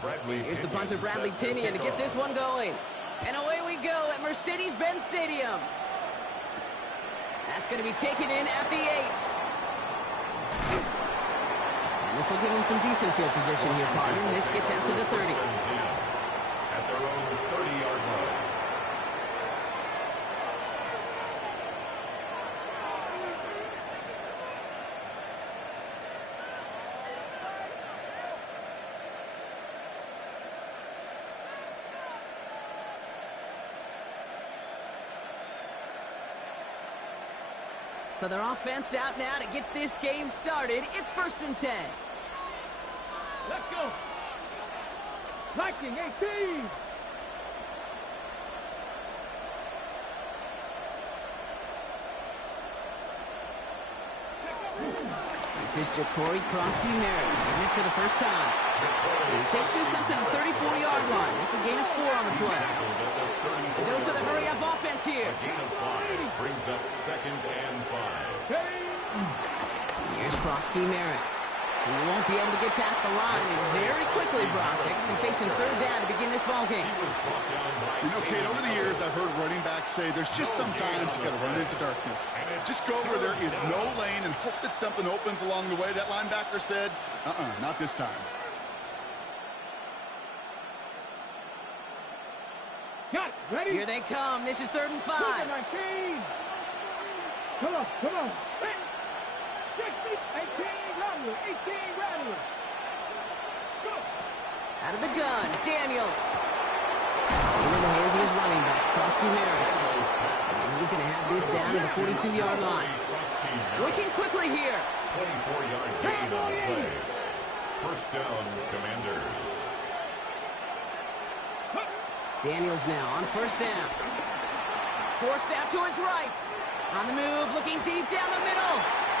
Here's the punter, Bradley Pinion, to get this one going. And away we go at Mercedes-Benz Stadium. That's going to be taken in at the 8. And this will give him some decent field position here, partner. This gets out to the 30. At their own 30-yard line. So their offense out now to get this game started. It's 1st and 10. Let's go. Liking 18. This is Ja'Cory Krosky-Merritt getting it for the first time. And he takes this up to the 34-yard line. That's a gain of 4 on the play. The dose of the hurry-up offense here. A gain of 5 brings up 2nd and 5. Here's Krosky-Merritt. He won't be able to get past the line, and very quickly, Brock, they're going to be facing 3rd down to begin this ballgame. You know, Kate, over the years, I've heard running backs say there's just sometimes you got to run into darkness. Just go where there is no lane and hope that something opens along the way. That linebacker said, not this time. Got it. Ready? Here they come. This is 3rd and 5. 19. Come on, come on. 60, 18, Rattler, 18, Rattler. Go. Out of the gun, Daniels. Into the hands of his running back, Krosky-Merritt. And he's going to have this down to the 42-yard line. Working quickly here. 24-yard gain on the play. 1st down, Commanders. Daniels now on 1st down. Forced out to his right. On the move, looking deep down the middle.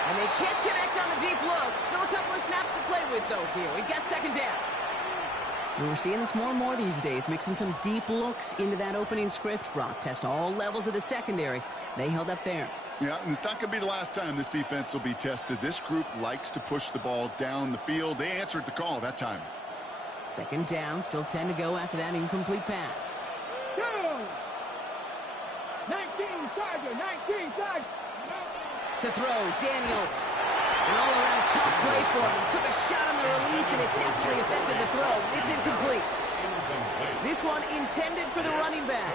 And they can't connect on the deep look. Still a couple of snaps to play with, though, here. We've got 2nd down. And we're seeing this more and more these days, mixing some deep looks into that opening script. Brock, test all levels of the secondary. They held up there. Yeah, and it's not going to be the last time this defense will be tested. This group likes to push the ball down the field. They answered the call that time. 2nd down, still 10 to go after that incomplete pass. Go. 19, Tiger, 19, Tiger. To throw, Daniels. An all-around tough play for him. He took a shot on the release, and it definitely affected the throw. It's incomplete. This one intended for the running back.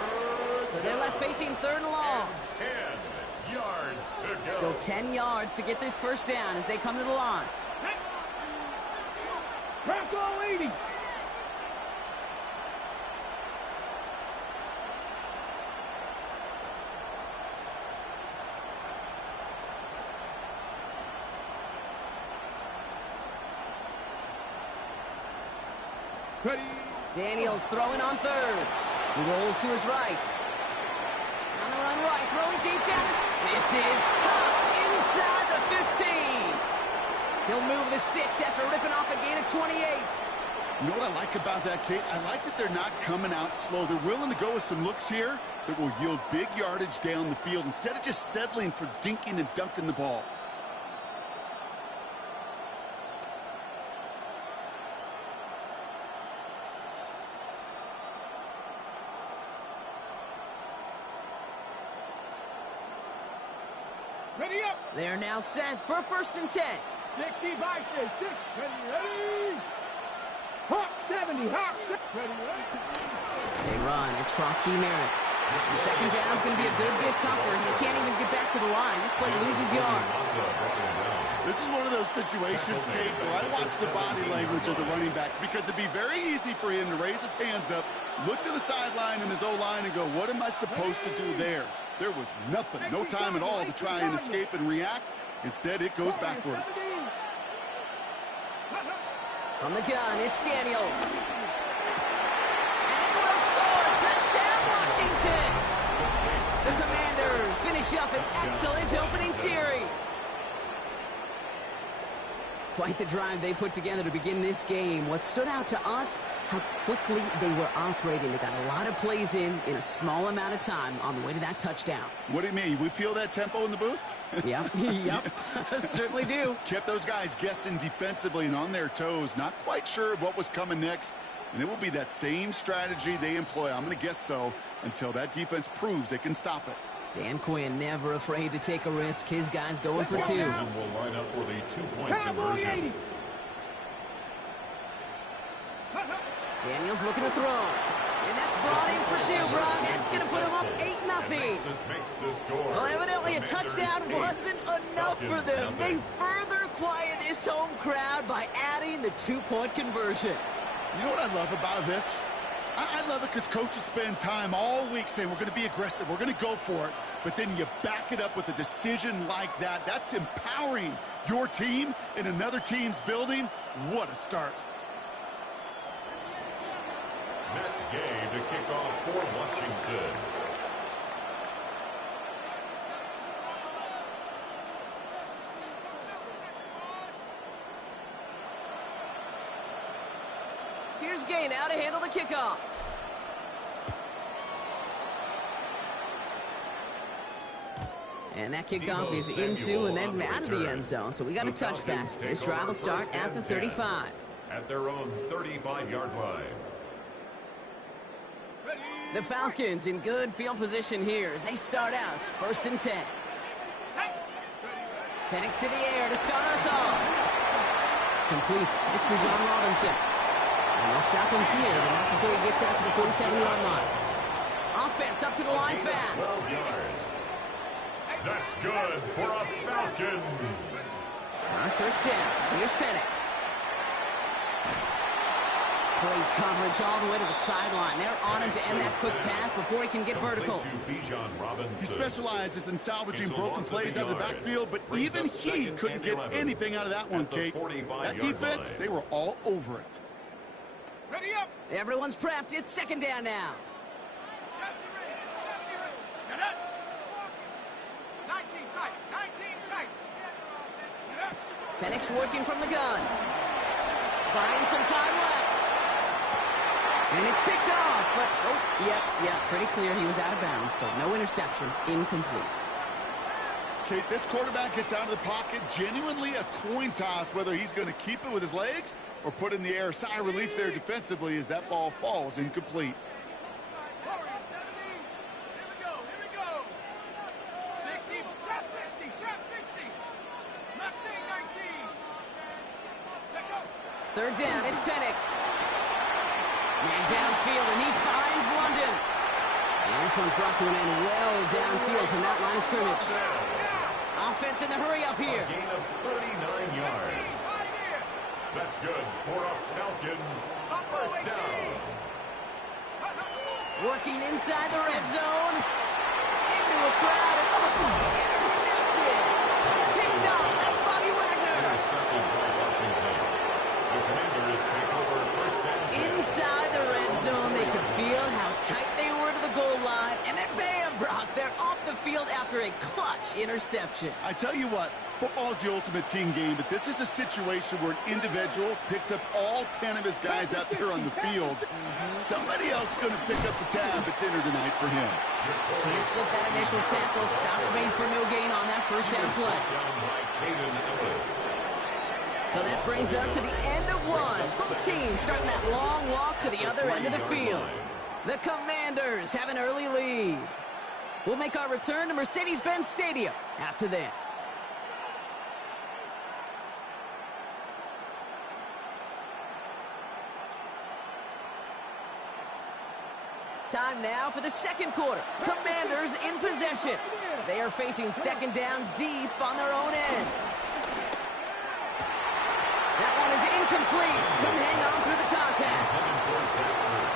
So they're left facing 3rd and long. 10 yards to go. Still 10 yards to get this 1st down as they come to the line. Bronco 80. Ready. Daniels throwing on 3rd. He rolls to his right. On the run right, throwing deep down. This is caught inside the 15. He'll move the sticks after ripping off a gain of 28. You know what I like about that, Kate? I like that they're not coming out slow. They're willing to go with some looks here that will yield big yardage down the field instead of just settling for dinking and dunking the ball. Ready up. They're now set for 1st and 10. 60 by 6. Ready. Hawk 70. Hawk 70. Ready. They run. It's Krosky-Merritt. And 2nd down's going to be a good bit tougher. He can't even get back to the line. This play loses yards. This is one of those situations, Kate, where I watch the body language of the running back because it'd be very easy for him to raise his hands up, look to the sideline in his O-line and go, what am I supposed to do there? There was nothing, no time at all to try and escape and react. Instead, it goes backwards. From the gun, it's Daniels. And he will score! Touchdown, Washington! The Commanders finish up an excellent opening series. Quite the drive they put together to begin this game. What stood out to us, how quickly they were operating. They got a lot of plays in a small amount of time on the way to that touchdown. What do you mean? We feel that tempo in the booth? Yep, certainly do. Kept those guys guessing defensively and on their toes, not quite sure of what was coming next. And it will be that same strategy they employ, I'm going to guess so, until that defense proves they can stop it. Dan Quinn never afraid to take a risk. His guys going for 2. Washington will line up for the 2-point conversion. Daniels looking to throw. And that's brought in for 2, Brock. That's going to put him up 8-0. Makes this score. Well, evidently a touchdown wasn't enough for them. They further quiet this home crowd by adding the 2-point conversion. You know what I love about this? I love it because coaches spend time all week saying we're going to be aggressive, we're going to go for it, but then you back it up with a decision like that. That's empowering your team in another team's building. What a start. Matt Gay to kick off for Washington. Here's Gay now to handle the kickoff. And that kickoff is into and then out of the end zone. So we got a touchback. This drive will start at the 35. At their own 35-yard line. The Falcons in good field position here as they start out 1st and 10. Penix to the air to start us off. Complete. It's Bijan Robinson. And they'll stop him here, but not before he gets out to the 47-yard line. Offense up to the line fast. 12 yards. That's good for a Falcons. On 1st down, here's Penix. Great coverage all the way to the sideline. They're on him to end that quick pass before he can get vertical. He specializes in salvaging broken plays out of the backfield, but even he couldn't get anything out of that one, Kate. That defense, they were all over it. Ready up. Everyone's prepped. It's 2nd down now. 19 tight. 19 tight. Penix working from the gun. Buying some time left. And it's picked off, but, oh, pretty clear he was out of bounds, so no interception, incomplete. Kate, this quarterback gets out of the pocket, genuinely a coin toss, whether he's going to keep it with his legs or put in the air. Sigh of relief there defensively as that ball falls incomplete. 60, trap 60. Mustang 19. 3rd down, it's Penix. Man downfield, and he finds London. And this one's brought to an end well downfield from that line of scrimmage. Offense in the hurry up here. A gain of 39 yards. That's good for a Falcons 1st down. Working inside the red zone. Into a crowd. And, intercepted. Picked up. That's Bobby Wagner. Intercepted by Washington. The Commanders take over 1st and 10. Inside the red zone, they could feel how tight they were to the goal line. And then bam, Brock, they're off the field after a clutch interception. I tell you what, football is the ultimate team game, but this is a situation where an individual picks up all 10 of his guys out there on the field. Somebody else is going to pick up the tab at dinner tonight for him. Can't slip that initial tackle. Stops made for no gain on that 1st down play. So that brings us to the end of one. Both teams starting that long walk to the other end of the field. The Commanders have an early lead. We'll make our return to Mercedes-Benz Stadium after this. Time now for the 2nd quarter. Commanders in possession. They are facing 2nd down deep on their own end. That one is incomplete. Couldn't hang on through the contact.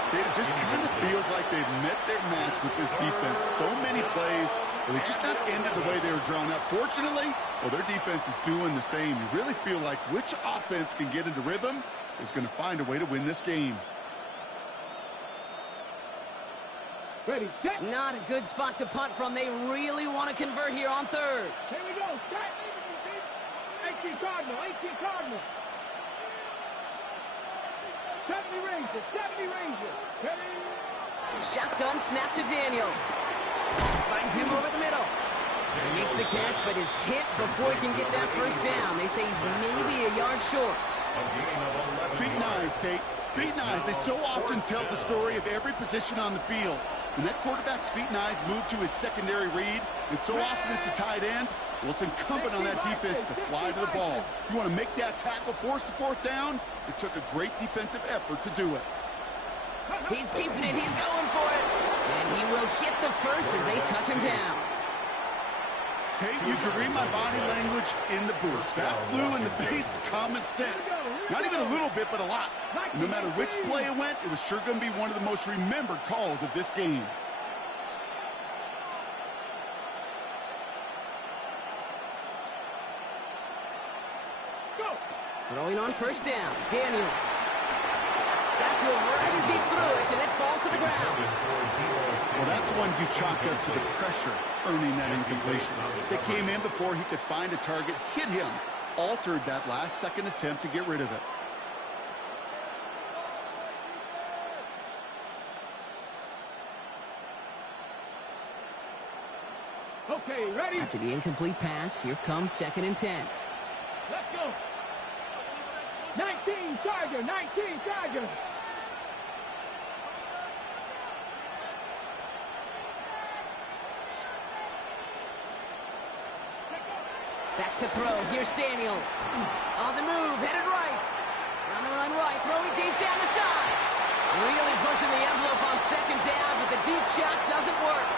It just kind of feels like they've met their match with this defense. So many plays where they just not ended the way they were drawn up. Fortunately, well, their defense is doing the same. You really feel like which offense can get into rhythm is going to find a way to win this game. Ready, set. Not a good spot to punt from. They really want to convert here on 3rd. Here we go. Start. 18 Cardinal. 18 Cardinal. 70 Rangers. 70 Rangers. Ready. Shotgun snap to Daniels. Finds him over the middle. He makes the catch, but is hit before he can get that 1st down. They say he's maybe a yard short. Feet nice, Kate. feet and eyes, they so often tell the story of every position on the field. When that quarterback's feet and eyes move to his secondary read, and so often it's a tight end, well, it's incumbent on that defense to fly to the ball. You want to make that tackle, force the fourth down? It took a great defensive effort to do it. He's keeping it. He's going for it. And he will get the first as they touch him down. Kate, you can read my body language in the booth. That flew in the face of common sense. Not even a little bit, but a lot. And no matter which play it went, it was sure going to be one of the most remembered calls of this game. Throwing on first down, Daniels. Got to him right as he threw it, and it falls to the ground. Well, that's one you chalk up to the pressure earning that incompletion. They came in before he could find a target, hit him, altered that last-second attempt to get rid of it. Okay, ready? After the incomplete pass, here comes 2nd and 10. Let's go. 19 Charger, 19 Charger. Back to throw. Here's Daniels. On the move, headed right. On the run right, throwing deep down the side. Really pushing the envelope on 2nd down, but the deep shot doesn't work.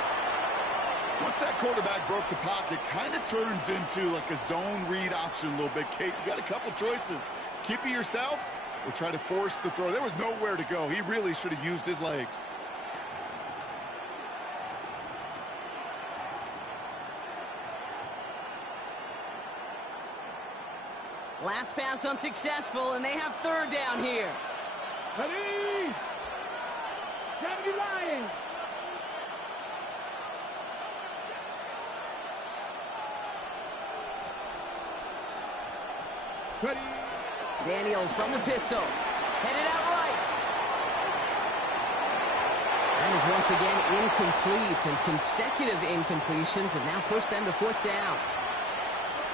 Once that quarterback broke the pocket, kind of turns into like a zone read option a little bit, Kate. You got a couple choices. Keep it yourself or try to force the throw. There was nowhere to go. He really should have used his legs. Last pass unsuccessful, and they have 3rd down here. Ready? 70 Lions. Ready? Daniels from the pistol. Headed out right. That is once again incomplete, and consecutive incompletions have now pushed them to 4th down.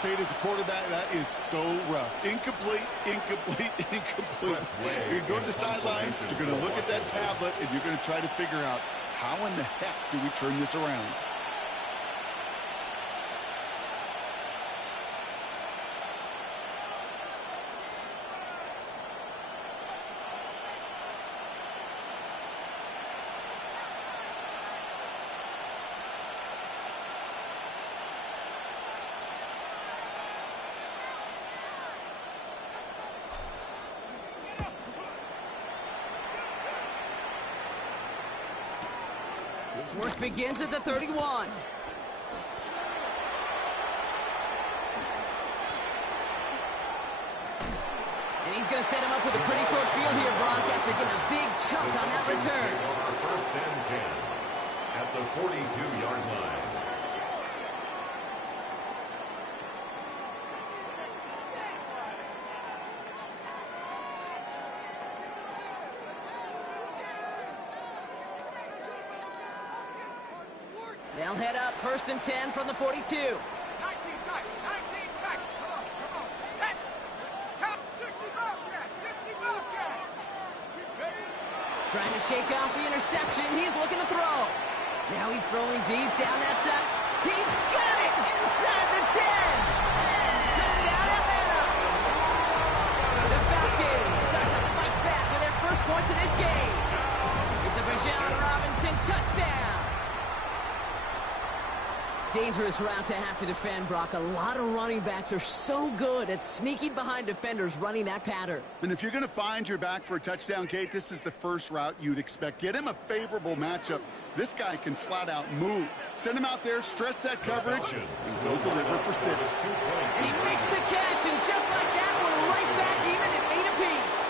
Kate, as a quarterback, that is so rough. Incomplete, incomplete, incomplete. You're going to go to the sidelines, you're going to look at that tablet, and you're going to try to figure out how in the heck do we turn this around. His work begins at the 31. And he's going to set him up with a pretty short field here, Brock, after getting a big chunk on that return. 1st and 10 at the 42-yard line. They'll head up 1st and 10 from the 42. 19 tight, 19 tight. Come on, set. Count 60 Bobcat, 60 Bobcat. Trying to shake off the interception. He's looking to throw. Now he's throwing deep down that side. He's got it inside the 10. Touchdown, Atlanta. The Falcons start to fight back with their first points of this game. It's a Bijan Robinson touchdown. Dangerous route to have to defend, Brock. A lot of running backs are so good at sneaking behind defenders running that pattern. And if you're going to find your back for a touchdown, Kate, this is the first route you'd expect. Get him a favorable matchup. This guy can flat out move. Send him out there, stress that coverage, and go deliver for 6. And he makes the catch, and just like that, we're right back even at 8 apiece.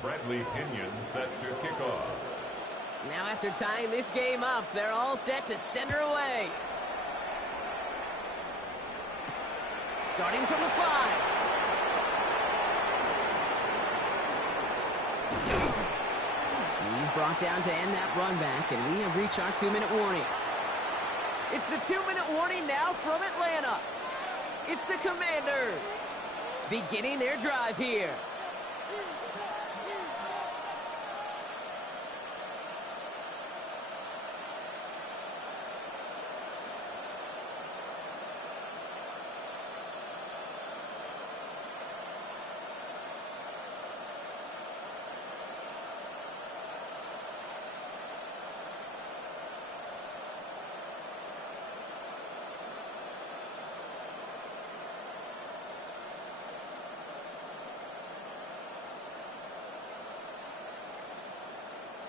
Bradley Pinion set to kick off. Now after tying this game up, they're all set to send her away. Starting from the 5. He's brought down to end that run back, and we have reached our 2-minute warning. It's the 2-minute warning now from Atlanta. It's the Commanders beginning their drive here.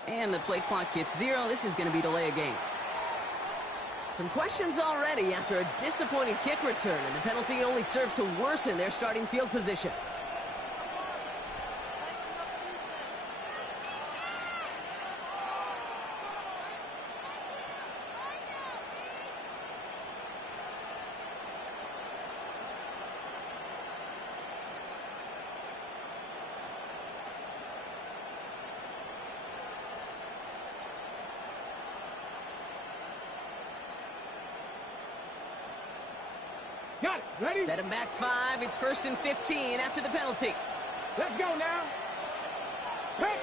And the play clock hits 0. This is going to be delay a game. Some questions already after a disappointing kick return, and the penalty only serves to worsen their starting field position. Got it. Ready? Set him back 5. It's 1st and 15 after the penalty. Let's go now. Hey.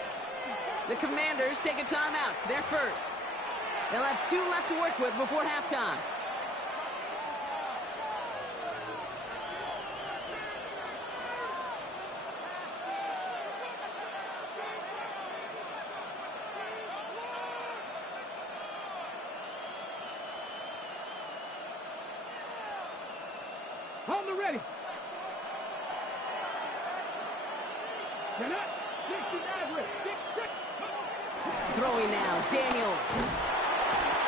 The Commanders take a timeout. They're first. They'll have 2 left to work with before halftime. On the ready. You're not 69 with 6. Throwing now, Daniels.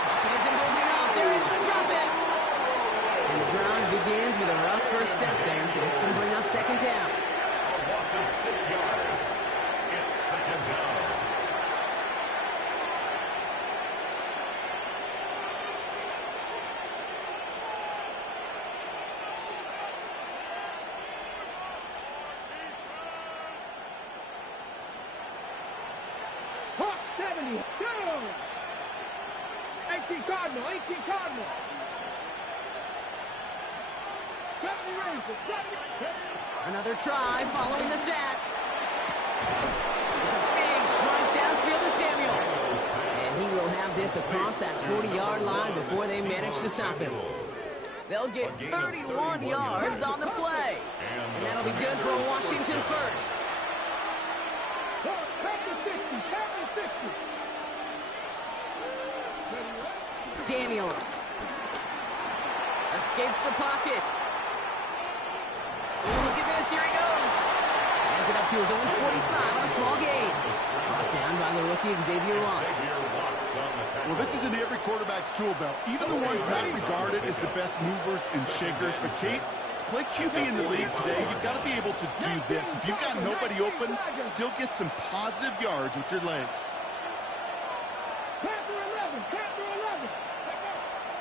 Pocket isn't holding up. They're able to drop it. And the drive begins with a rough first step there. It's going to bring up 2nd down. Loss of 6 yards. It's 2nd down. Hawk 70. Go. 18 Cardinal. 18 Cardinal. 70 Rangers. 70. Another try following the sack. It's a big strike downfield to Samuel. And he will have this across that 40-yard line before they manage to stop him. They'll get 31 yards on the play. And that'll be good for a Washington first. Daniels escapes the pocket. Ooh, look at this, here he goes. Has it up to his own 45 on a small gain. Brought down by the rookie Xavier Watts. Well, this is in every quarterback's tool belt. Even the ones not regarded as the best movers and shakers. But, Kate, to play QB in the league today, you've got to be able to do this. If you've got nobody open, still get some positive yards with your legs.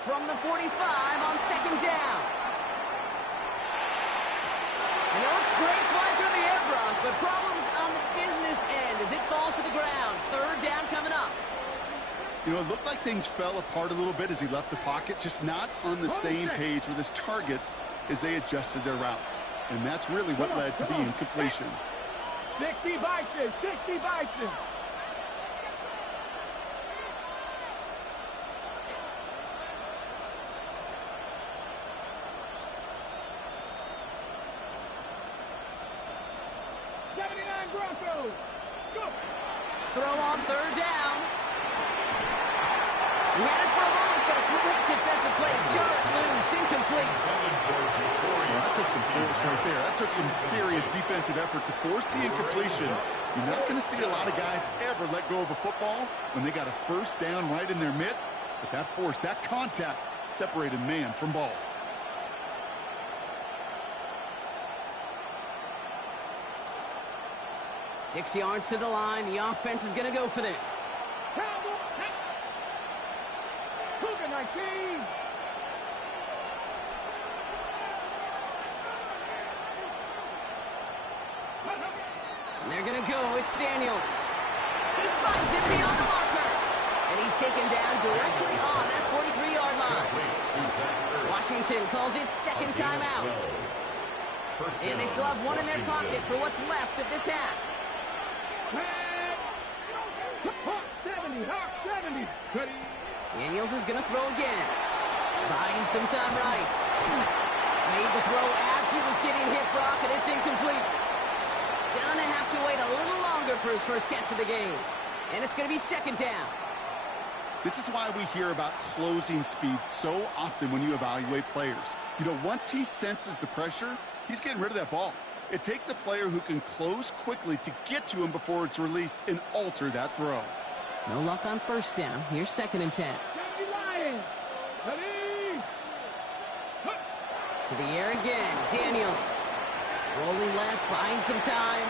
From the 45 on 2nd down. And it looks great flying through the air, Brock, but problems on the business end as it falls to the ground. 3rd down coming up. You know, it looked like things fell apart a little bit as he left the pocket, just not on the same page with his targets as they adjusted their routes. And that's really what led to the incompletion. 60 Bison, 60 Bison. Throw on 3rd down. He had it for a moment, but a great defensive play. Jarrett loose, incomplete. Well, that took some force right there. That took some serious defensive effort to force the incompletion. You're not going to see a lot of guys ever let go of a football when they got a 1st down right in their midst. But that force, that contact, separated man from ball. Six yards to the line. The offense is going to go for this. Cougar 19. They're going to go. It's Daniels. He finds it beyond the marker. And he's taken down directly on that 43-yard line. Washington calls it second timeout. And they still have one in their pocket for what's left of this half. Daniels is going to throw again. Buying some time right. Made the throw as he was getting hit, Brock, and it's incomplete. Gonna have to wait a little longer for his first catch of the game. And it's going to be second down. This is why we hear about closing speed so often when you evaluate players. You know, once he senses the pressure, he's getting rid of that ball. It takes a player who can close quickly to get to him before it's released and alter that throw. No luck on first down. Here's second and 10. To the air again. Daniels. Rolling left, buying some time.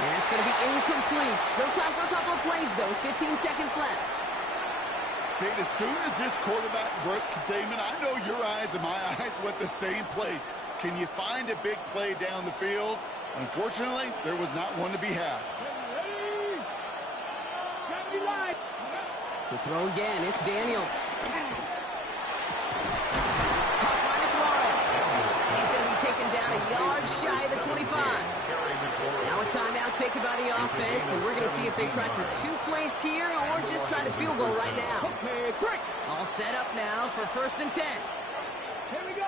And that's going to be incomplete. Still time for a couple of plays, though. 15 seconds left. Kate, as soon as this quarterback broke containment, I know your eyes and my eyes went the same place. Can you find a big play down the field? Unfortunately, there was not one to be had. To throw again, it's Daniels. It's caught by McLaurin. He's going to be taken down a yard shy of the 25. Now a timeout taken by the offense, and we're going to see if they try for 2 plays here or just try to field goal right now. All set up now for first and 10. Here we go.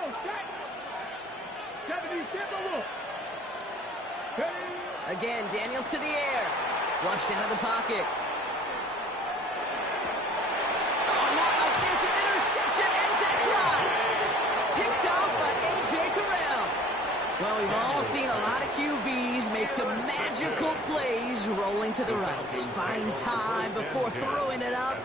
Again, Daniels to the air. Flushed out of the pocket. Oh, not like this. An interception ends that drive. Picked off by A.J. Terrell. Well, we've all seen a lot of QBs make some magical plays rolling to the right. Buying time before throwing it up.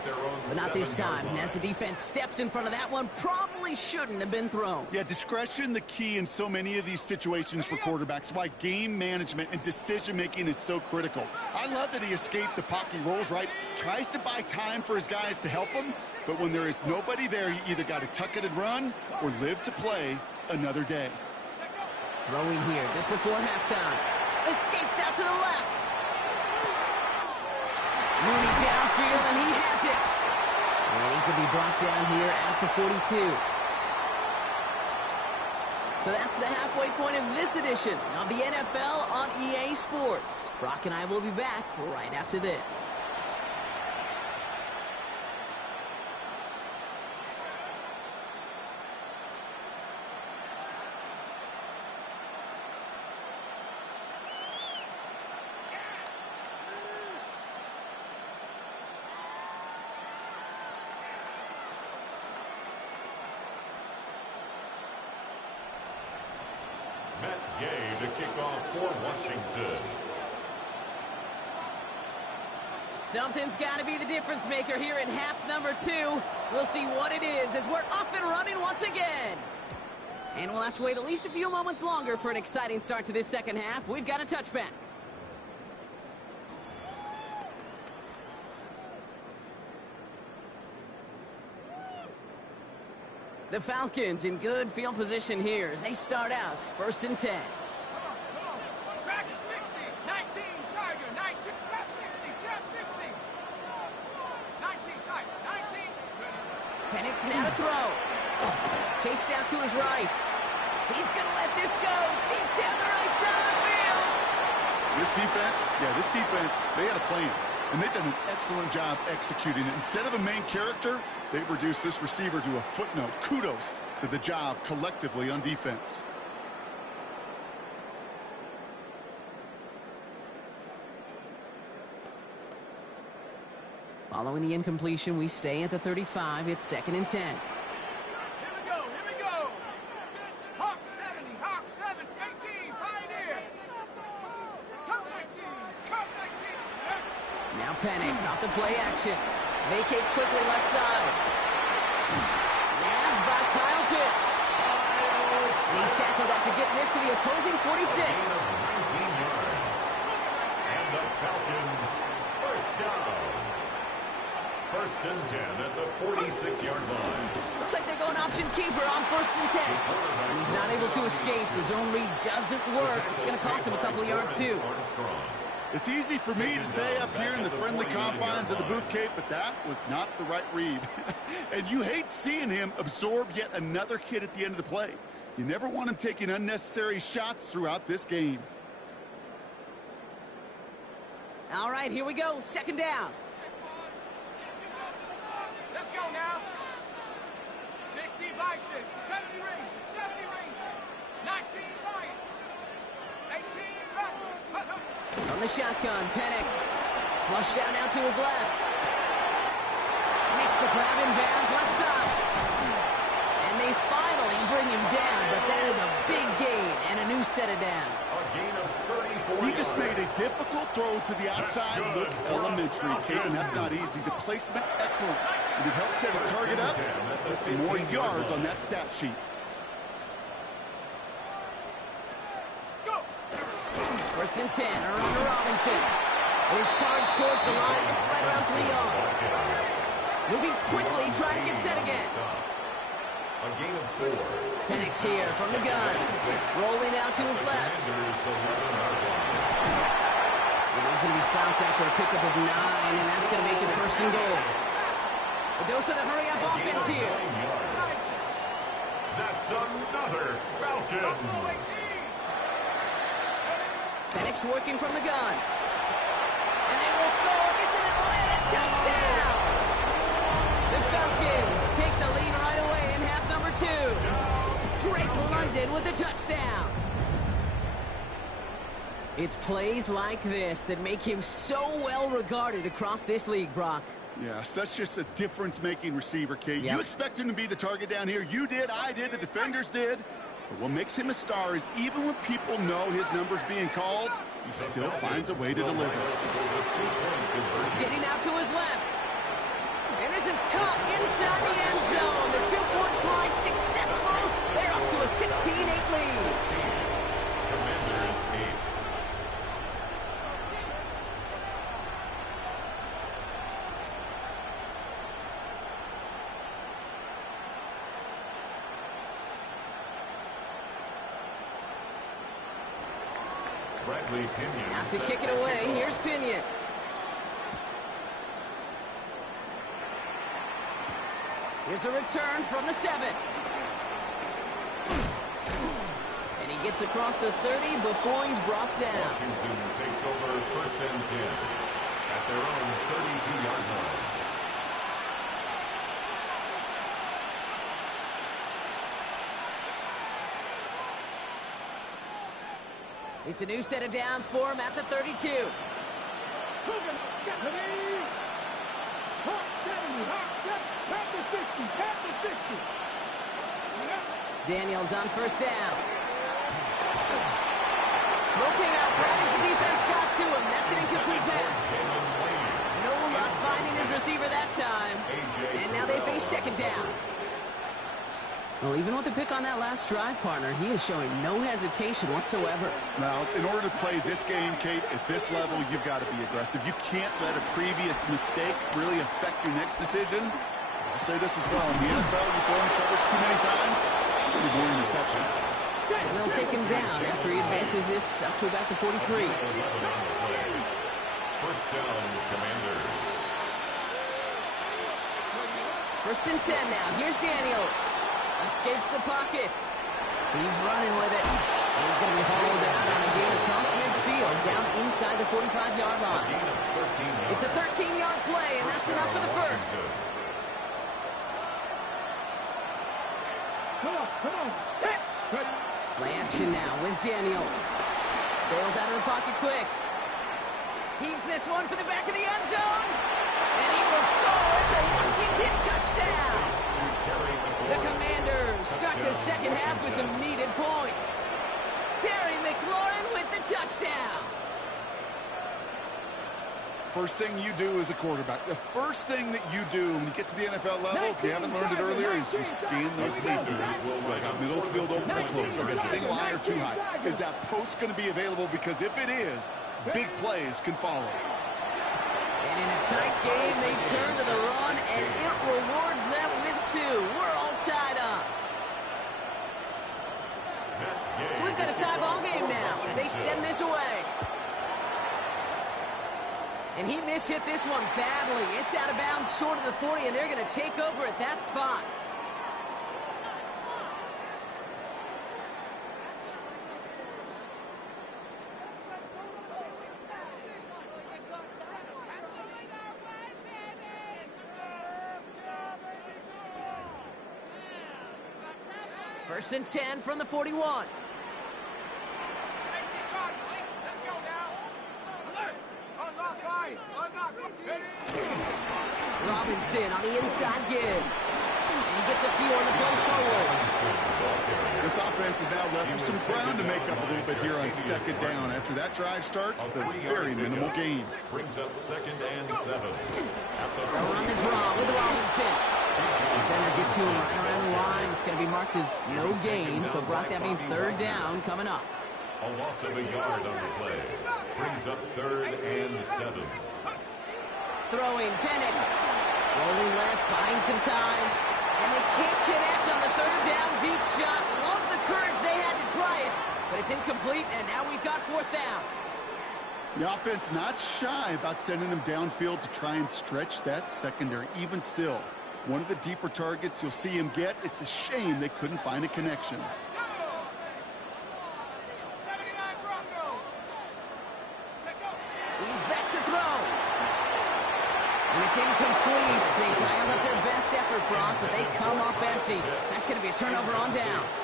But not this time. As the defense steps in front of that one, probably shouldn't have been thrown. Yeah, discretion the key in so many of these situations for quarterbacks. Why game management and decision-making is so critical. I love that he escaped the pocket rolls right. Tries to buy time for his guys to help him. But when there is nobody there, you either got to tuck it and run or live to play another day. Throwing here just before halftime. Escapes out to the left. Mooney downfield, and he has it. And he's going to be brought down here at the 42. So that's the halfway point of this edition of the NFL on EA Sports. Brock and I will be back right after this. To kick off for Washington. Something's got to be the difference maker here in half number 2. We'll see what it is as we're up and running once again. And we'll have to wait at least a few moments longer for an exciting start to this second half. We've got a touchback. The Falcons in good field position here as they start out first and 10. Dragon 60, 19, Tiger, 19, Trap 60, Trap 60. 19, Tiger, 19. Penix now to throw. Chased out to his right. He's going to let this go deep down the right side of the field. This defense, they had a plan. And they've done an excellent job executing it. Instead of a main character, they've reduced this receiver to a footnote. Kudos to the job collectively on defense. Following the incompletion, we stay at the 35. It's second and 10. Here we go. Hawk 70, Hawk 7, 18, Pioneer. Come 19, come 19. Now Penix off the play action. Vacates quickly left side. Nabbed by Kyle Pitts. And he's tackled after getting this to the opposing 46. 19 yards. And the Falcons first down. First and 10 at the 46-yard line. Looks like they're going option keeper on 1st and 10. And he's not able to escape. His own read doesn't work. It's going to cost him a couple of yards, too. It's easy for me to say up here in the friendly confines of the booth, Kate, but that was not the right read. And you hate seeing him absorb yet another hit at the end of the play. You never want him taking unnecessary shots throughout this game. All right, here we go. 2nd down. Let's go now. 60 Bison, 70 Ranger, 70 Ranger, 19 Lion, 18 Falcon. From the shotgun, Penix. Flushed down out to his left. Makes the grab in bounds, left side. And they finally bring him down, but that is a big gain and a new set of down. A gain of 34 He just made a difficult throw to the outside. Look elementary, Kate, and that's not easy. The placement, excellent. And it helps set his target up. Put some more yards on that stat sheet. First and 10, around to Robinson. His charge towards the line, it's right around 3 yards. Moving quickly, trying to get set again. A gain of 4. Penix here from the gun. Rolling out to his left. And he's going to be stopped after a pickup of 9, and that's going to make it 1st and goal. A dose of the hurry-up offense here. That's another Falcons. Penix working from the gun. And they will score. It's an Atlanta touchdown. The Falcons take the lead right away in half number 2. Drake London with the touchdown. It's plays like this that make him so well regarded across this league, Brock. Yeah, such just a difference-making receiver, Kate. Yep. You expect him to be the target down here. You did, I did, the defenders did. But what makes him a star is even when people know his number's being called, he still finds a way to deliver. Getting out to his left. And this is caught inside the end zone. The 2-point try successful. They're up to a 16-8 lead. Commanders 8. Out to kick it away. Here's Pinion. Here's a return from the 7. And he gets across the 30 before he's brought down. Washington takes over 1st and 10 at their own 32-yard line. It's a new set of downs for him at the 32. Daniels on 1st down. Throw came out right as the defense got to him. That's an incomplete pass. No luck finding his receiver that time. And now they face 2nd down. Well, even with the pick on that last drive, partner, he is showing no hesitation whatsoever. Now, in order to play this game, Kate, at this level, you've got to be aggressive. You can't let a previous mistake really affect your next decision. I'll say this as well. In the NFL, you throw in coverage too many times, you more interceptions. And they'll take him down after he advances this up to about the 43. 1st down, Commanders. 1st and 10 now. Here's Daniels. Escapes the pocket. He's running with it. And he's going to be hauled out on a gain across midfield down inside the 45-yard line. It's a 13-yard play, and that's enough for the 1st. Come on. Play action now with Daniels. Bails out of the pocket quick. Heaves this one for the back of the end zone. And he will score. It's a Washington touchdown. The Commanders start the 2nd half with some needed points. Terry McLaurin with the touchdown. First thing you do as a quarterback, the first thing that you do when you get to the NFL level, if you haven't learned it earlier, is you scan those safeties. I got middle field open or close. I got single high or two high. Is that post going to be available? Because if it is, big plays can follow. And in a tight game, they turn to the run, and it rewards them with 2. We're all tied up. So we've got a tie ball game now as they send this away. And he mishit this one badly. It's out of bounds short of the 40, and they're going to take over at that spot. First and 10 from the 41. Robinson on the inside give. And he gets a few on the plays forward. This offense is now left with some ground to make up a little bit here on second down. After that drive starts, the very minimal gain. Brings up 2nd and 7. They'll run the draw with Robinson. Defender gets to him right around the line. It's going to be marked as no gain. So, Brock, that means 3rd down coming up. A loss of a yard on the play. Brings up 3rd and 7. Throwing, Penix. Rolling left, buying some time. And they can't connect on the 3rd down deep shot. Love the courage they had to try it. But it's incomplete, and now we've got 4th down. The offense not shy about sending them downfield to try and stretch that secondary. Even still, one of the deeper targets you'll see him get. It's a shame they couldn't find a connection. He's back to throw. And it's incomplete. They dialed up their best effort, Brock, but they come up empty. That's going to be a turnover on downs.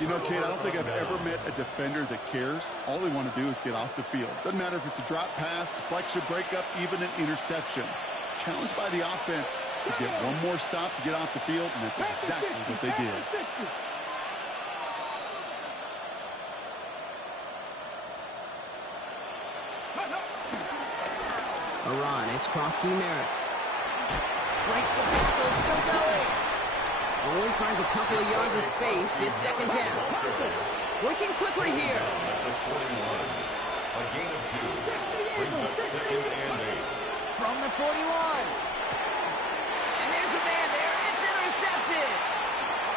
You know, Kate, I don't think I've ever met a defender that cares. All they want to do is get off the field. Doesn't matter if it's a drop pass, deflection, breakup, even an interception. Challenged by the offense to get one more stop to get off the field, and that's exactly what they did. A run. It's Krosky Merritt. Breaks the tackle. Still going. Only finds a couple of yards of space. It's 2nd down. Working quickly here. A gain of 2. Brings up 2nd and 8. From the 41. And there's a man there. It's intercepted.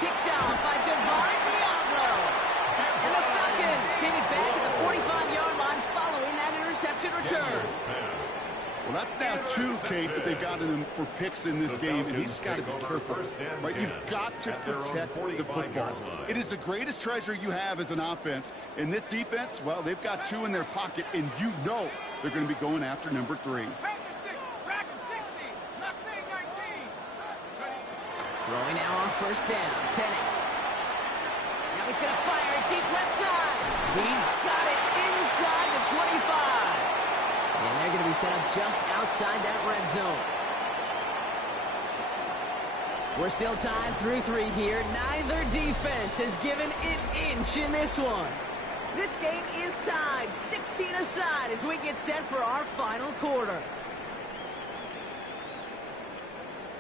Kicked off by Devon Diablo. And the Falcons get it back at the 45-yard line following that interception return. Well, that's now 2, Kate, that they've gotten him for picks in this game, and he's got to be careful. Right? You've got to protect the football. It is the greatest treasure you have as an offense. In this defense, well, they've got 2 in their pocket, and you know they're going to be going after number 3. Throwing now on 1st down. Penix. Now he's going to fire it deep left side. He's got it inside the 25. And they're going to be set up just outside that red zone. We're still tied through 3 here. Neither defense has given an inch in this one. This game is tied 16 aside as we get set for our final quarter.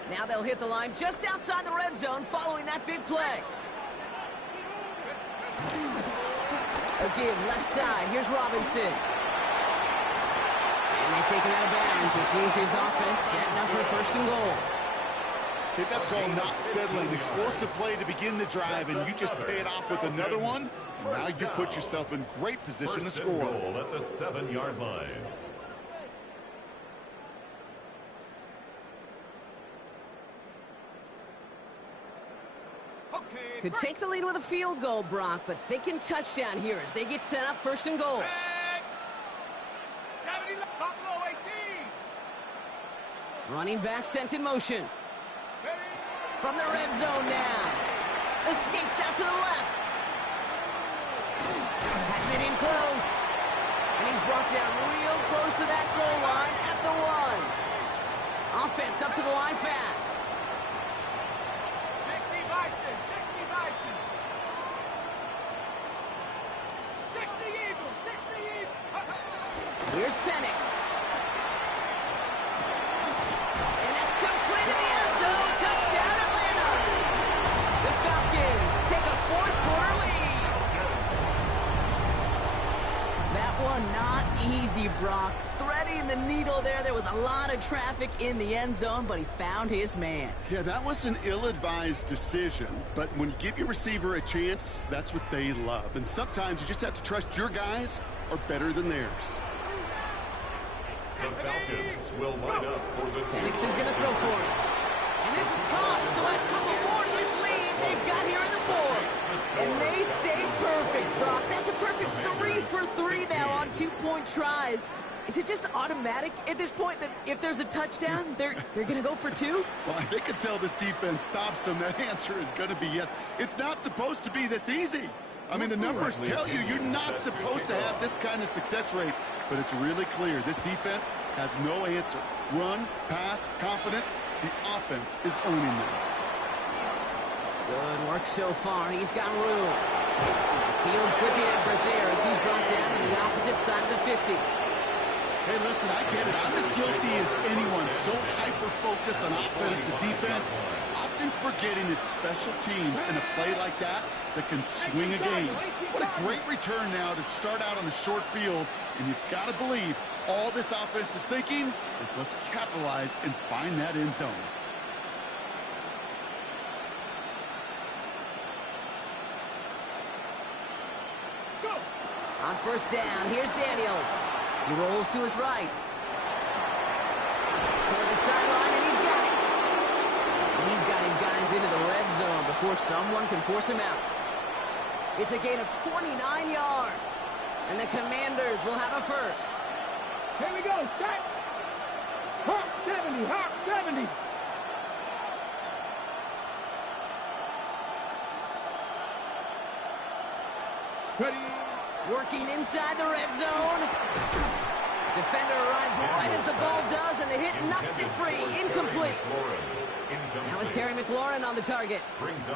Now they'll hit the line just outside the red zone following that big play. Again, left side. Here's Robinson. And they take him out of bounds, which means his offense setting up for 1st and goal. Okay, that's called not settling. Explosive play to begin the drive, and you just pay it off with another one. And now you put yourself in great position to score. Goal at the 7-yard line. Could take the lead with a field goal, Brock, but thinking touchdown here as they get set up 1st and goal. 70, Buffalo 18. Running back sent in motion. From the red zone now. Escapes out to the left. Has it in close. And he's brought down real close to that goal line at the 1. Offense up to the line fast. 60 Bison, 60 Bison. 60 Eagles, 60 Eagles. Here's Penix. And that's complete in the end zone. Touchdown, Atlanta. The Falcons take a 4th quarter lead. That one not easy, Brock. Threading the needle there. There was a lot of traffic in the end zone, but he found his man. Yeah, that was an ill-advised decision, but when you give your receiver a chance, that's what they love. And sometimes you just have to trust your guys are better than theirs. The Falcons will line up for the Penix is going to throw for it. And this is caught, so add a couple more to this lead they've got here in the fourth. And they stay perfect, Brock. That's a perfect 3 for 3 now on 2-point tries. Is it just automatic at this point that if there's a touchdown, they're going to go for 2? Well, I think until this defense stops them, that answer is going to be yes. It's not supposed to be this easy. I mean, the numbers tell you you're not supposed to have this kind of success rate, but it's really clear this defense has no answer. Run, pass, confidence, the offense is owning them. Good work so far. He's got room. Field flipping effort there as he's brought down on the opposite side of the 50. Hey, listen, I get it. I'm as guilty as anyone. So hyper-focused on offense and defense, often forgetting it's special teams and a play like that can swing a game. What a great return now to start out on a short field, and you've got to believe all this offense is thinking is let's capitalize and find that end zone. On first down, here's Daniels. He rolls to his right. Toward the sideline, and he's got it. He's got his guys into the red zone before someone can force him out. It's a gain of 29 yards. And the Commanders will have a first. Here we go, set. Hawk 70, Hawk 70. Ready. Working inside the red zone. Defender arrives right as the ball does, and the hit knocks it free. Incomplete. That was Terry McLaurin on the target.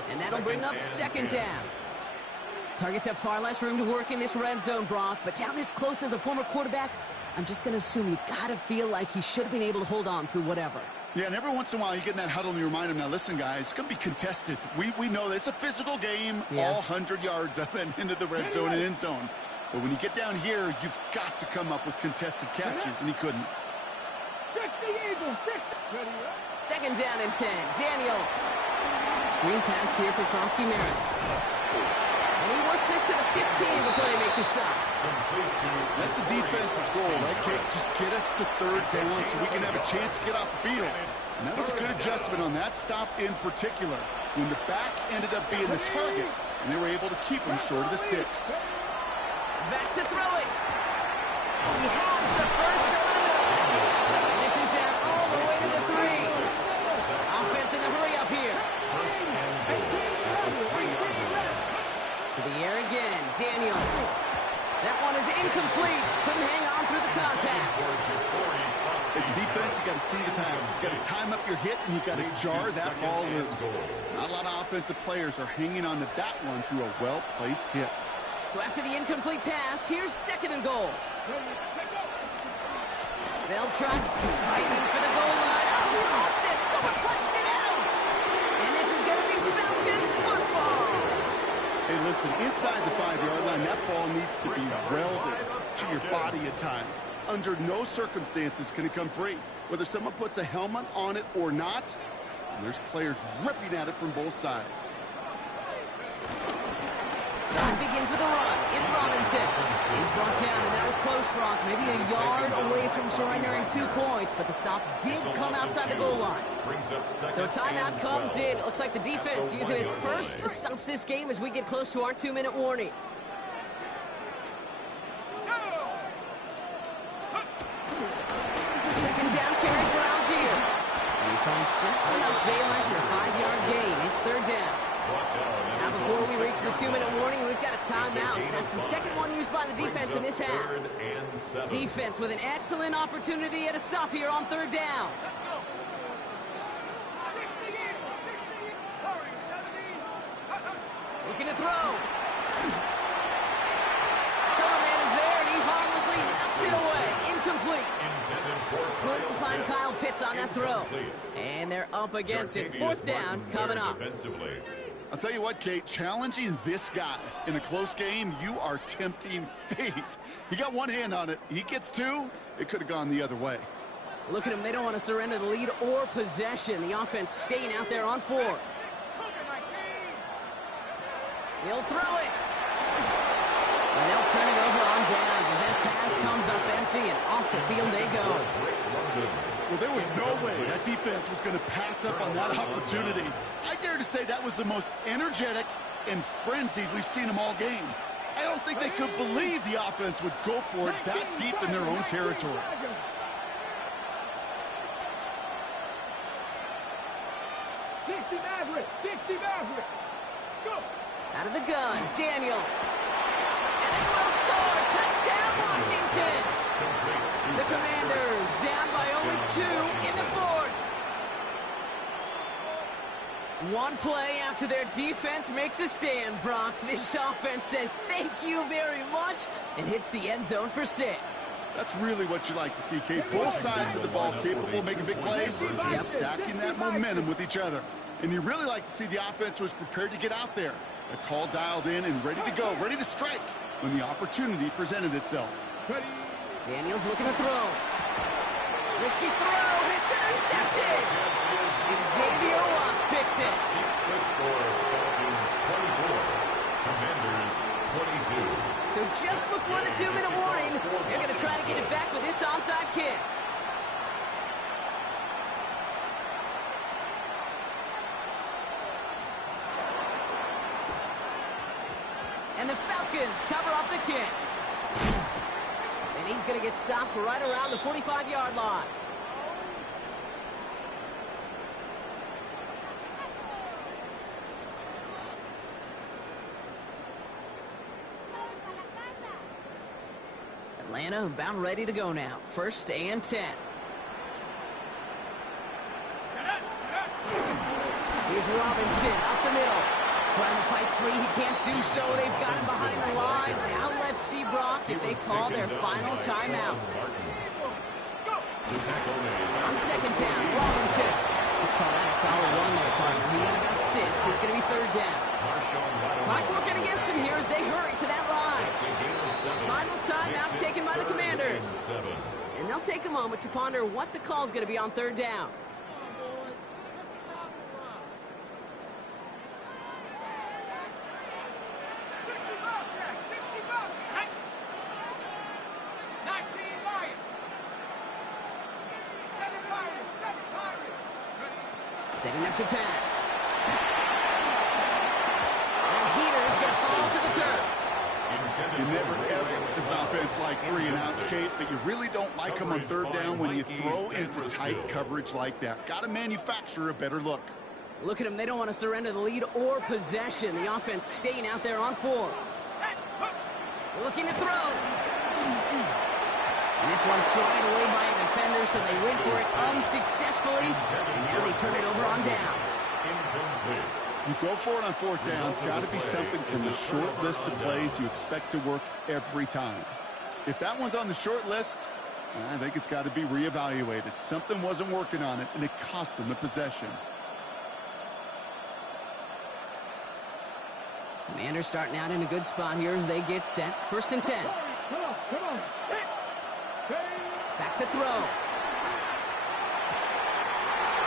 And that'll bring up second down. Targets have far less room to work in this red zone, Brock, but down this close as a former quarterback, I'm just going to assume you got to feel like he should have been able to hold on through whatever. Yeah, and every once in a while you get in that huddle and you remind him, now listen, guys, it's going to be contested. We know this. It's a physical game, all 100 yards up and into the red zone and end zone. But when you get down here, you've got to come up with contested catches, and he couldn't. Second down and 10. Daniels. Screen pass here for Krosky Merritt. And he works this to the 15 before they make the stop. That's a defense's goal, right, Kate? Just get us to third down so we can have a chance to get off the field. And that was a good adjustment on that stop in particular, when the back ended up being the target, and they were able to keep him short of the sticks. Back to throw it. He has the first over the middle. And this is down all the way to the 3. Offense in the hurry up here. To the air again, Daniels. That one is incomplete. Couldn't hang on through the contact. As a defense, you got to see the pass. You got to time up your hit, and you got to jar that ball loose. Not a lot of offensive players are hanging on to that one through a well-placed hit. So after the incomplete pass, here's second and goal. They'll try fighting for the goal line. Oh, he lost it. Someone punched it out. And this is going to be Falcons football. Hey, listen, inside the 5-yard line, that ball needs to be welded to your body at times. Under no circumstances can it come free. Whether someone puts a helmet on it or not, there's players ripping at it from both sides. Drive begins with a run. It's Robinson. He's brought down, and that was close, Brock. Maybe a yard away from surrendering 2 points, but the stop did come outside the goal line. So a timeout comes in. It looks like the defense using its first stops this game as we get close to our 2-minute warning. Second down carry for Algier. He finds just enough daylight for a 5-yard gain. It's third down. Now before we reach the 2-minute warning, we've got a timeout. That's the second one used by the defense in this half. Defense with an excellent opportunity at a stop here on third down. Looking to throw. Cover man is there, and he harmlessly knocks it away. Incomplete. Couldn't find Kyle Pitts on that throw. And they're up against it. Fourth down coming up. I I'll tell you what, Kate, challenging this guy in a close game, you are tempting fate. He got one hand on it. He gets two. It could have gone the other way. Look at them. They don't want to surrender the lead or possession. The offense staying out there on 4. He'll throw it. And they'll turn it over on downs as that pass comes up empty, and off the field they go. Well, there was no way that defense was going to pass up on that opportunity. I dare to say that was the most energetic and frenzied we've seen them all game. I don't think they could believe the offense would go for it that deep in their own territory. Out of the gun, Daniels. And they will score. Touchdown, Washington. The Commanders down by only 2 in the 4th. One play after their defense makes a stand, Brock. This offense says thank you very much and hits the end zone for 6. That's really what you like to see, Kate. Both sides of the ball capable of making big plays and stacking that momentum with each other. And you really like to see the offense was prepared to get out there. The call dialed in and ready to go, ready to strike when the opportunity presented itself. Daniels looking to throw. Risky throw, and it's intercepted. Xavier Watts picks it. Keeps the score. Falcons 24. Commanders 22. So just before the 2-minute warning, they're going to try to get it back with this onside kick. And the Falcons cover up the kick. And he's going to get stopped right around the 45-yard line. Atlanta about ready to go now. 1st and 10. Here's Robinson up the middle. Trying to fight free. He can't do so. They've got him behind the line. Now let's see, Brock, if they call their final timeout. On 2nd down, Robinson. Let's call that a solid run there, partner. He got about 6. It's going to be 3rd down. Clock working against him here as they hurry to that line. Final timeout taken by the Commanders. And they'll take a moment to ponder what the call is going to be on 3rd down. Setting up to pass. And Heater's going to fall to the turf. You never, ever, as an offense, like 3 and outs, Kate, but you really don't like them on 3rd down when you throw into tight coverage like that. Got to manufacture a better look. Look at them. They don't want to surrender the lead or possession. The offense staying out there on 4. Looking to throw. And this one's swatted away by a defender, so they went for it unsuccessfully. And now they turn it over on downs. You go for it on 4th down. It's got to be something from the short list of plays you expect to work every time. If that one's on the short list, I think it's got to be reevaluated. Something wasn't working on it, and it cost them the possession. Commanders starting out in a good spot here as they get set. 1st and 10. Back to throw.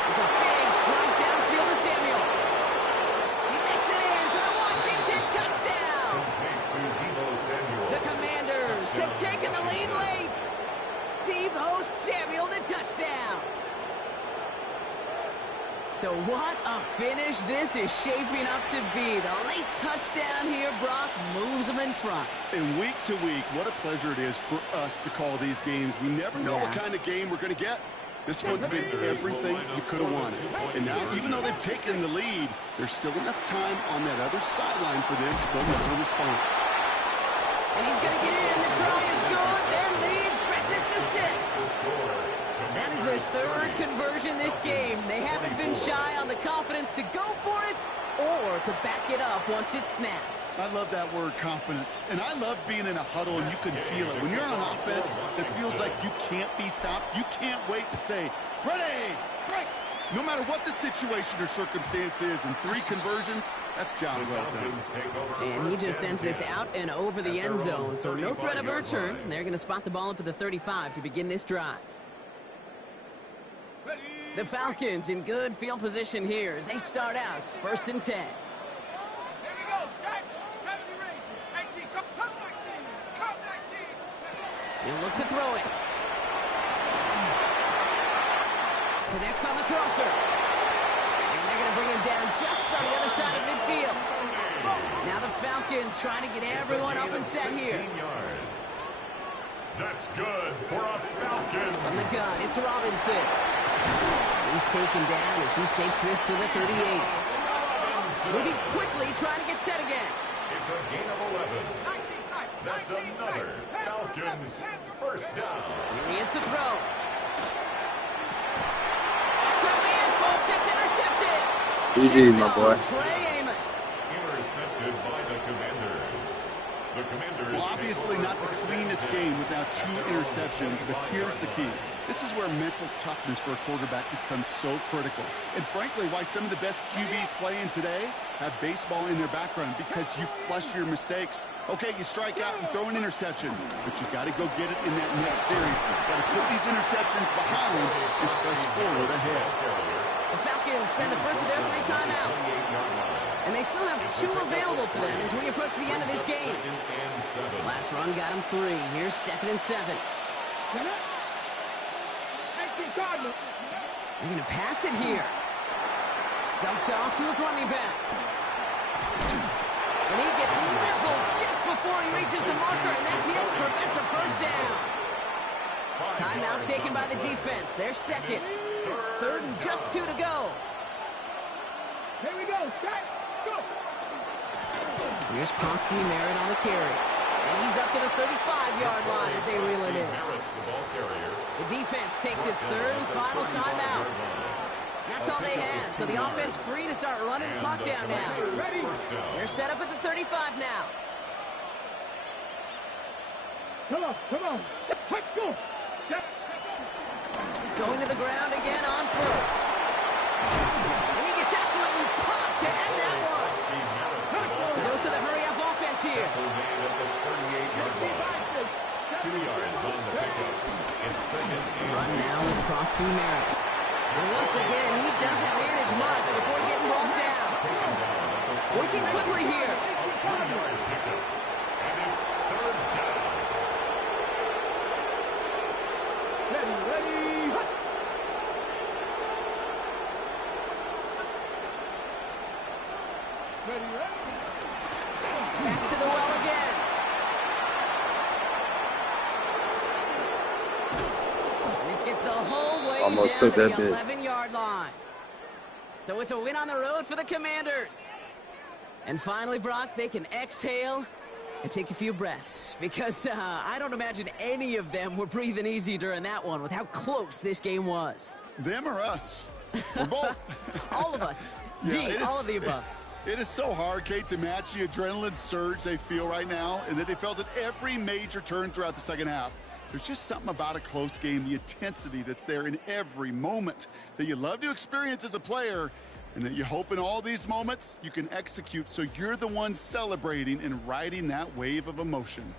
It's a big strike downfield to Samuel. He makes it in for the Washington touchdown. The Commanders have taken the lead late. Deebo Samuel the touchdown. So what a finish this is shaping up to be. The late touchdown here, Brock, moves them in front. And week to week, what a pleasure it is for us to call these games. We never know what kind of game we're going to get. This one's been everything you could have wanted. And now, even though they've taken the lead, there's still enough time on that other sideline for them to go with a response. And he's going to get in. The try is good. Their lead stretches to 6. That is their 3rd conversion this game. They haven't been shy on the confidence to go for it or to back it up once it's snapped. I love that word, confidence. And I love being in a huddle and you can feel it. When you're on offense, it feels like you can't be stopped. You can't wait to say, ready, break, No matter what the situation or circumstance is, and 3 conversions, that's job well done. And he just sends this out and over the end zone, so no threat of a return. They're going to spot the ball up at the 35 to begin this drive. The Falcons in good field position here as they start out 1st and 10. Here we go, set. 70 range. 18, come 19. Come 19. He'll look to throw it. Connects on the crosser. And they're going to bring him down just on the other side of midfield. Now the Falcons trying to get everyone up and set here. That's good for a Falcon. From the gun, it's Robinson. He's taken down as he takes this to the 38. Moving quickly, trying to get set again. It's a gain of 11. 19 tight. That's 19 another tight. Falcons first down. Here he is to throw. Could be it, folks. It's intercepted. GG, my boy. Trey Amos. Intercepted by the Commanders. The Commanders. Well, obviously not the cleanest game with now 2 interceptions, but here's the key. This is where mental toughness for a quarterback becomes so critical. And frankly, why some of the best QBs playing today have baseball in their background, because you flush your mistakes. Okay, you strike out and throw an interception, but you got to go get it in that next series. Got to put these interceptions behind and press forward ahead. The Falcons spend the first of their 3 timeouts. And they still have 2 available for them as we approach the end of this game. Last run got him 3. Here's 2nd and 7. They're going to pass it here. Dumped off to his running back. And he gets leveled just before he reaches the marker, and that hit prevents a first down. Timeout taken by the defense. They're second. 3rd and just 2 to go. Here we go. Set. Go. Here's Kronsky Merritt on the carry. And he's up to the 35-yard line as they reel it in. The defense takes its 3rd and final timeout. That's all they had, so the offense free to start running the clock down now. They're set up at the 35 now. Come on. Let's go. Going to the ground again on 1st. And he gets absolutely popped to end that one. A dose of the hurry-up offense here. 2 yards on the pickup. It's 2nd and Run now with Kronsky Merritt. And once again, he doesn't manage much before getting brought down. Working quickly here. 1-yard pickup. And it's 3rd down. Ready. Back to the well again. And this gets the whole way Almost down took to that the bit. 11-yard line. So it's a win on the road for the Commanders. And finally, Brock, they can exhale and take a few breaths, because I don't imagine any of them were breathing easy during that one with how close this game was. Them or us? We're both. All of us. Yeah, it All is- of the above. It is so hard, Kate, to match the adrenaline surge they feel right now, and that they felt at every major turn throughout the second half. There's just something about a close game, the intensity that's there in every moment that you love to experience as a player, and that you hope in all these moments you can execute so you're the one celebrating and riding that wave of emotion.